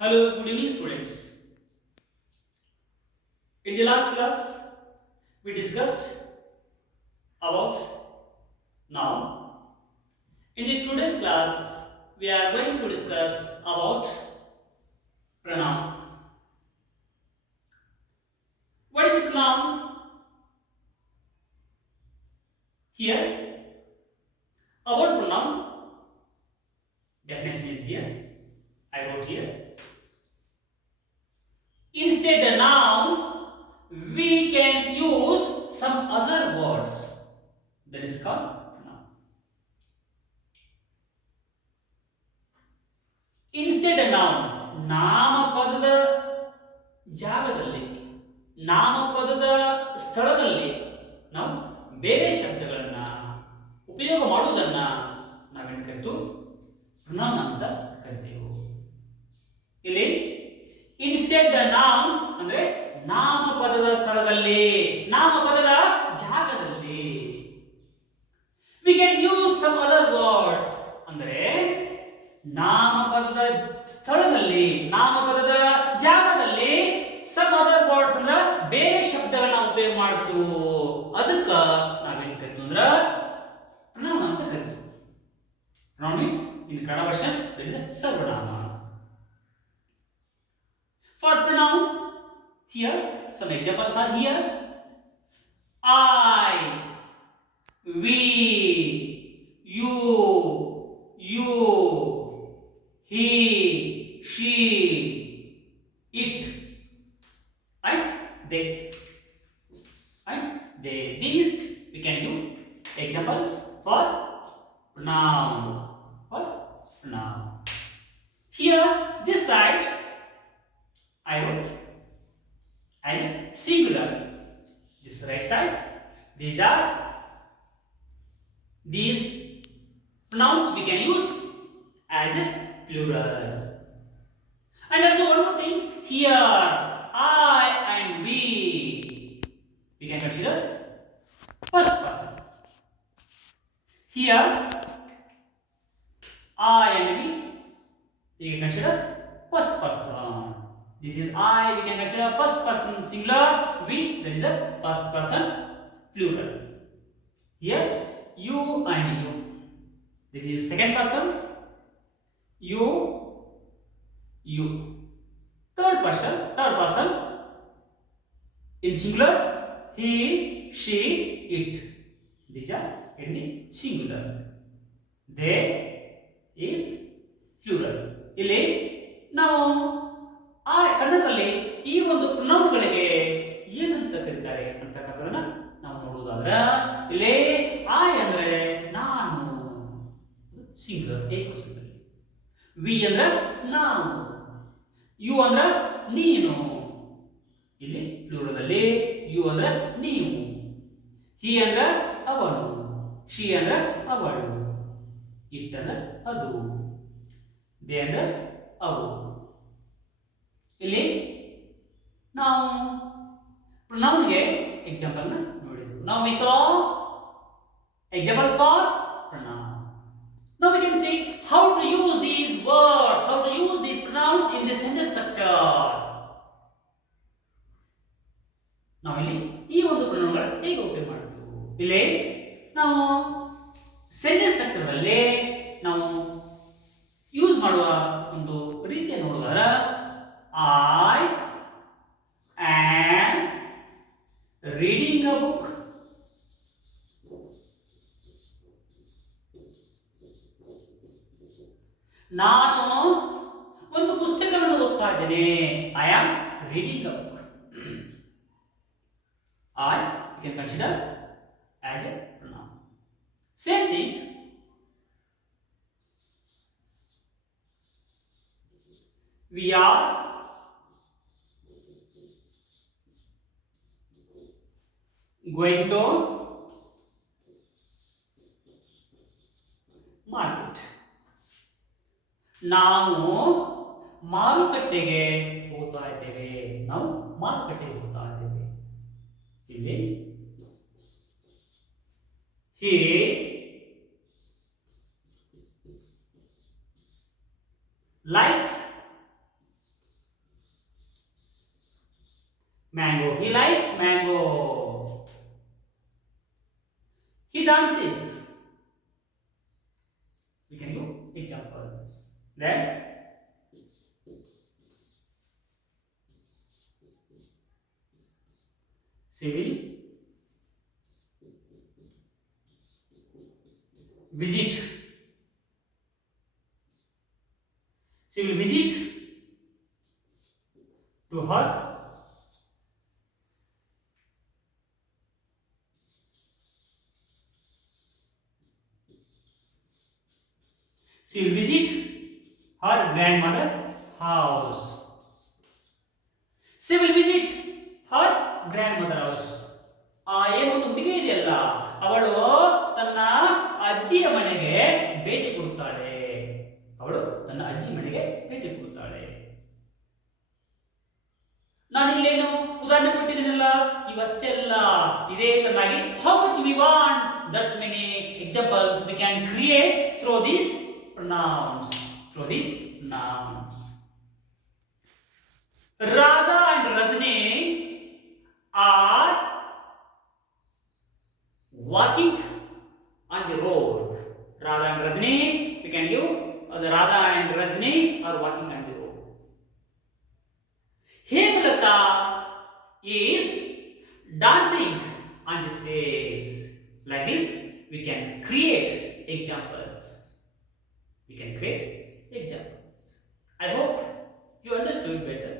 Hello, good evening, students. In the last class, we discussed about noun. In the today's class, we are going to discuss about pronoun. What is a pronoun? Here, about pronoun, definition is here. I wrote here. Instead of noun, we can use some other words. That is called pronoun. Instead noun ನಾಮಪದದ ಜಾಗದಲ್ಲಿ ನಾಮಪದದ ಸ್ಥಳದಲ್ಲಿ ನಾವು ಬೇರೆ ಶಬ್ದಗಳನ್ನ ಉಪಯೋಗ ಮಾಡುವುದನ್ನ ನಾವೇನು ಕರಿತೀವಿ pronoun ಅಂತ ಕರಿತೀವಿ. ಇಲ್ಲಿ ಇನ್ಸ್ಟೆಡ್ ನೌನ್ ಅಂದ್ರೆ ನಾಮಪದದ ಸ್ಥಳದಲ್ಲಿ ನಾಮಪದದ ಜಾಗದಲ್ಲಿ we can use some other words ಅಂದ್ರೆ ನಾಮಪದದ ಸ್ಥಳದಲ್ಲಿ ನಾಮಪದದ ಜಾಗದಲ್ಲಿ ಸಮ್ ಅದರ್ ವರ್ಡ್ಸ್ ಅಂದ್ರ ಬೇರೆ ಶಬ್ದಗಳನ್ನ ಉಪಯೋಗ ಮಾಡ್ತು ಅದಕ್ಕ ನಾವೇನ್ ಕರಿತೀವಿ ಅಂದ್ರ ಪ್ರೊನೌನ್ ಅಂತ ಕರಿತೀವಿ. Pronoun means in Kannada version that is ಸರ್ವನಾಮ. For pronoun here some examples are here. I, we, you, he, she, it, right? They, right? These we can do examples for pronoun. For pronoun. Here, this side, I wrote as a singular. This right side, these pronouns we can use as a plural. And also one more thing, here I and we can consider first person. Here I and we can consider first person. This is I, we can consider first person singular, we, that is a first person plural. Here you and you, this is second person, you. Third person in singular, he, she, it. These are in the singular. They is plural. ಇಲ್ಲಿ ನಾವು ಆ ಕನ್ನಡದಲ್ಲಿ ಈ ಒಂದು ಪ್ರೊನೌನ್ಗಳಿಗೆ ಏನಂತ ಕರೀತಾರೆ ಅಂತಕ್ಕಂಥದನ್ನ ನಾವು ನೋಡುವುದಾದ್ರೆ ಇಲ್ಲಿ ಐ ಅಂದ್ರೆ ನಾನು ಸಿಂಗುಲರ್ ಏಕವಚನದಲ್ಲಿ, ವಿ ಅಂದ್ರೆ ನಾನು, ಯು ಅಂದ್ರೆ ನೀನು ಇಲ್ಲಿ ಪ್ಲೂರಲ್ದಲ್ಲಿ, ಯು ಅಂದ್ರೆ ನೀವು, ಹಿ ಅಂದ್ರೆ ಅವನು, ಶಿ ಅಂದ್ರೆ ಅವಳು, ಇಟ್ ಅಂದ್ರೆ ಅದು, ದೇ ಅಂದ್ರೆ ಅವು. ಇಲ್ಲಿ ನಾವು ಪ್ರೊನೌನ್ಗೆ ಎಕ್ಸಾಂಪಲ್ ನೋಡಿದ್ವಿ. ನಾವು we saw examples for pronoun. Now we can see how to use these words, how to use these pronouns in the sentence structure. ನಾವು ಇಲ್ಲಿ ಈ ಒಂದು ಪ್ರೊನೌನ್ಗಳ ಹೇಗೆ ಉಪಯೋಗ ಮಾಡ್ತೀವಿ, ಇಲ್ಲಿ ನಾವು ಸೆಂಟೆನ್ಸ್ ಸ್ಟ್ರಕ್ಚರ್ ಅಲ್ಲಿ ನಾವು ಯೂಸ್ ಮಾಡುವ ಒಂದು ರೀತಿಯ ನೋಡಿದ್ರೆ I am reading a book. ನಾನು ಒಂದು ಪುಸ್ತಕವನ್ನು ಓದ್ತಾ ಇದ್ದೇನೆ. I am reading a book. I you can consider as a pronoun. Same thing, we are going to market. ನಾವು ಮಾರುಕಟ್ಟೆಗೆ ಹೋಗ್ತಾ ಇದ್ದೇವೆ. ನಾವು ಮಾರುಕಟ್ಟೆಗೆ ಹೋಗ್ತಾ ಇದ್ದೇವೆ. ಇಲ್ಲಿ he likes mango. He likes mango. He dances. We can give examples. Then she will visit. She will visit to her she will visit her grandmother house. She will visit her grandmother house. ಏನು ಒಂದು ಹುಡುಗಿ ಇದೆಯಲ್ಲ ಅವಳು ತನ್ನ ಅಜ್ಜಿಯ ಮನೆಗೆ ಭೇಟಿ ಕೊಡುತ್ತಾಳೆ. ಅವಳು ತನ್ನ ಅಜ್ಜಿ ಮನೆಗೆ ಭೇಟಿ ಕೊಡುತ್ತಾಳೆ. ನಾನು ಇಲ್ಲೇನು ಉದಾಹರಣೆ ಕೊಟ್ಟಿದ್ದೀನಲ್ಲ ಇವಷ್ಟೇ ಅಲ್ಲ, ಇದೇ ತರನಾಗಿ how much we want that many examples we can create through these pronouns. Radha and Rajni are walking on the road. Radha and Rajni, we can give the Radha and Rajni are walking on the road. Hemlata is dancing on the stage. Like this, we can create examples. I hope you understood better.